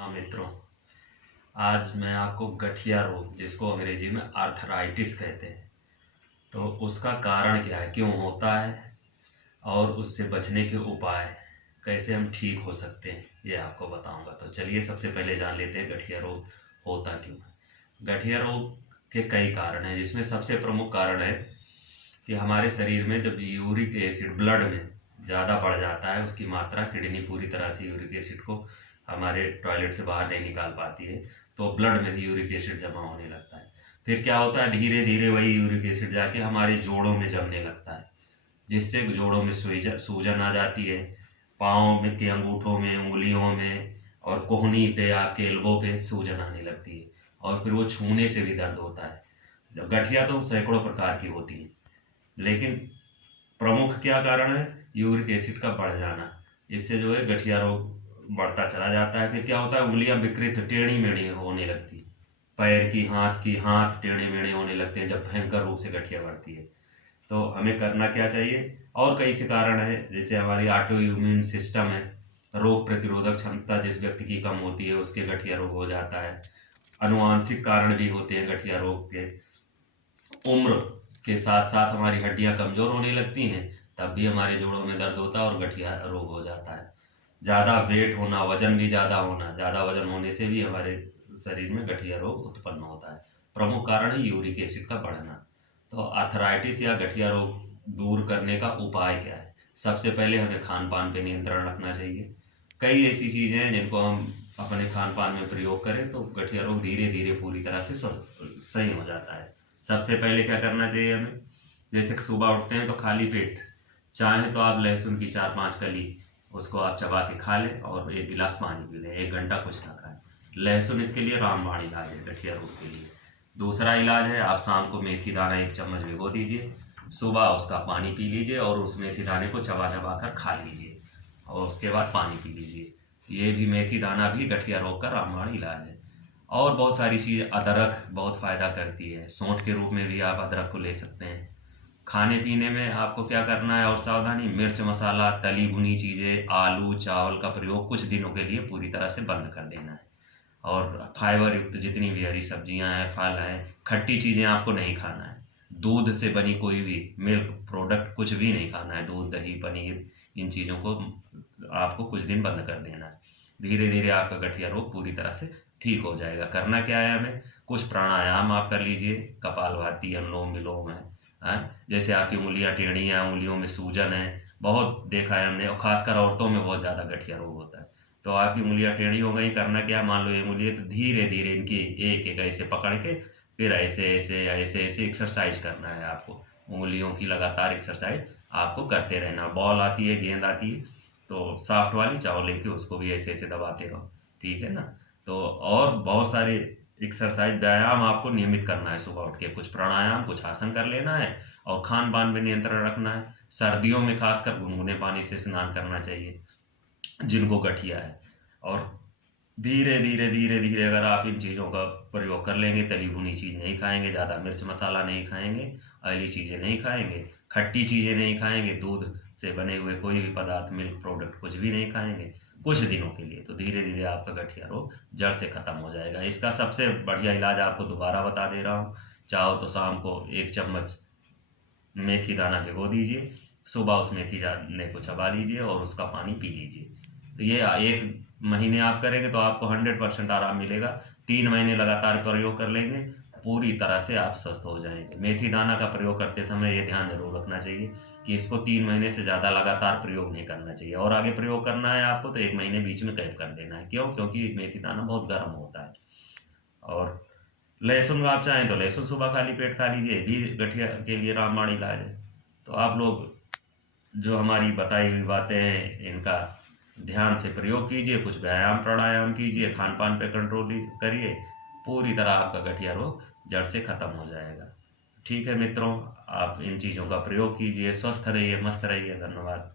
हाँ मित्रों, आज मैं आपको गठिया रोग जिसको अंग्रेजी में आर्थराइटिस कहते हैं, तो उसका कारण क्या है, क्यों होता है और उससे बचने के उपाय, कैसे हम ठीक हो सकते हैं, ये आपको बताऊंगा। तो चलिए सबसे पहले जान लेते हैं गठिया रोग होता क्यों है। गठिया रोग के कई कारण हैं, जिसमें सबसे प्रमुख कारण है कि हमारे शरीर में जब यूरिक एसिड ब्लड में ज़्यादा बढ़ जाता है, उसकी मात्रा, किडनी पूरी तरह से यूरिक एसिड को हमारे टॉयलेट से बाहर नहीं निकाल पाती है, तो ब्लड में यूरिक एसिड जमा होने लगता है। फिर क्या होता है, धीरे धीरे वही यूरिक एसिड जाके हमारे जोड़ों में जमने लगता है, जिससे जोड़ों में सूजन आ जाती है, पाँव में के अंगूठों में, उंगलियों में और कोहनी पे, आपके एल्बो पे सूजन आने लगती है, और फिर वो छूने से भी दर्द होता है। जब गठिया तो सैकड़ों प्रकार की होती है, लेकिन प्रमुख क्या कारण है, यूरिक एसिड का बढ़ जाना। इससे जो है गठिया रोग बढ़ता चला जाता है। फिर क्या होता है, उंगलियां विकृत टेढ़ी मेढ़ी होने लगती है, पैर की, हाथ टेढ़े मेढ़े होने लगते हैं जब भयंकर रूप से गठिया बढ़ती है। तो हमें करना क्या चाहिए, और कई से कारण है, जैसे हमारी ऑटो इम्यून सिस्टम है, रोग प्रतिरोधक क्षमता जिस व्यक्ति की कम होती है उसके गठिया रोग हो जाता है। अनुवांशिक कारण भी होते हैं गठिया रोग के। उम्र के साथ साथ हमारी हड्डियां कमजोर होने लगती हैं, तब भी हमारे जोड़ों में दर्द होता है और गठिया रोग हो जाता है। ज़्यादा वेट होना, वजन भी ज़्यादा होना, ज़्यादा वजन होने से भी हमारे शरीर में गठिया रोग उत्पन्न होता है। प्रमुख कारण है यूरिक एसिड का बढ़ना। तो आर्थराइटिस या गठिया रोग दूर करने का उपाय क्या है। सबसे पहले हमें खान पान पे नियंत्रण रखना चाहिए। कई ऐसी चीज़ें हैं जिनको हम अपने खान पान में प्रयोग करें तो गठिया रोग धीरे धीरे पूरी तरह से सही हो जाता है। सबसे पहले क्या करना चाहिए हमें, जैसे सुबह उठते हैं तो खाली पेट, चाहे तो आप लहसुन की 4-5 कली उसको आप चबा के खा लें और 1 गिलास पानी पी लें, 1 घंटा कुछ ना खाएं। लहसुन इसके लिए रामबाण इलाज है गठिया रोग के लिए। दूसरा इलाज है, आप शाम को मेथी दाना 1 चम्मच भिगो दीजिए, सुबह उसका पानी पी लीजिए और उस मेथी दाने को चबा चबा कर खा लीजिए और उसके बाद पानी पी लीजिए। ये भी मेथी दाना भी गठिया रोग का रामबाण इलाज है। और बहुत सारी चीज़, अदरक बहुत फ़ायदा करती है, सौंठ के रूप में भी आप अदरक को ले सकते हैं। खाने पीने में आपको क्या करना है और सावधानी, मिर्च मसाला, तली भुनी चीज़ें, आलू चावल का प्रयोग कुछ दिनों के लिए पूरी तरह से बंद कर देना है। और फाइबर युक्त जितनी भी हरी सब्जियां हैं, फल हैं, खट्टी चीज़ें आपको नहीं खाना है। दूध से बनी कोई भी मिल्क प्रोडक्ट कुछ भी नहीं खाना है, दूध दही पनीर, इन चीज़ों को आपको कुछ दिन बंद कर देना है। धीरे धीरे आपका गठिया रोग पूरी तरह से ठीक हो जाएगा। करना क्या है हमें, कुछ प्राणायाम आप कर लीजिए, कपालभाति, अनुलोम विलोम है। जैसे आपकी उंगलियां टेढ़ी हैं, उंगलियों में सूजन है, बहुत देखा है हमने, और खासकर औरतों में बहुत ज़्यादा गठिया रोग होता है। तो आपकी उंगलियां टेढ़ी हो गई, करना क्या, मान लो ये उंगली है तो धीरे धीरे इनकी एक एक ऐसे पकड़ के फिर ऐसे ऐसे ऐसे ऐसे एक्सरसाइज करना है आपको। उंगलियों की लगातार एक्सरसाइज आपको करते रहना। बॉल आती है, गेंद आती है, तो सॉफ्ट वाली चाव लेके उसको भी ऐसे ऐसे दबाते रहो, ठीक है ना। तो और बहुत सारे एक्सरसाइज, व्यायाम आपको नियमित करना है। सुबह उठ के कुछ प्राणायाम, कुछ आसन कर लेना है और खान पान पे नियंत्रण रखना है। सर्दियों में खासकर गुनगुने पानी से स्नान करना चाहिए जिनको गठिया है। और धीरे धीरे धीरे धीरे अगर आप इन चीज़ों का प्रयोग कर लेंगे, तली भुनी चीज़ नहीं खाएंगे, ज़्यादा मिर्च मसाला नहीं खाएंगे, ऑयली चीज़ें नहीं खाएंगे, खट्टी चीज़ें नहीं खाएंगे, दूध से बने हुए कोई भी पदार्थ, मिल्क प्रोडक्ट कुछ भी नहीं खाएंगे कुछ दिनों के लिए, तो धीरे धीरे आपका गठिया रोग जड़ से ख़त्म हो जाएगा। इसका सबसे बढ़िया इलाज आपको दोबारा बता दे रहा हूँ। चाहो तो शाम को 1 चम्मच मेथी दाना भिगो दीजिए, सुबह उस मेथी दाने को चबा लीजिए और उसका पानी पी लीजिए। तो ये 1 महीने आप करेंगे तो आपको 100% आराम मिलेगा। 3 महीने लगातार प्रयोग कर लेंगे, पूरी तरह से आप स्वस्थ हो जाएंगे। मेथी दाना का प्रयोग करते समय ये ध्यान जरूर रखना चाहिए कि इसको 3 महीने से ज़्यादा लगातार प्रयोग नहीं करना चाहिए, और आगे प्रयोग करना है आपको तो 1 महीने बीच में गैप कर देना है। क्यों? क्योंकि मेथी दाना बहुत गर्म होता है। और लहसुन आप चाहें तो लहसुन सुबह खाली पेट खा लीजिए, ये भी गठिया के लिए रामबाण इलाज है। तो आप लोग जो हमारी बताई हुई बातें हैं इनका ध्यान से प्रयोग कीजिए, कुछ व्यायाम प्राणायाम कीजिए, खान पान पे कंट्रोल करिए, पूरी तरह आपका गठिया रोग जड़ से ख़त्म हो जाएगा। ठीक है मित्रों, आप इन चीज़ों का प्रयोग कीजिए, स्वस्थ रहिए, मस्त रहिए। धन्यवाद।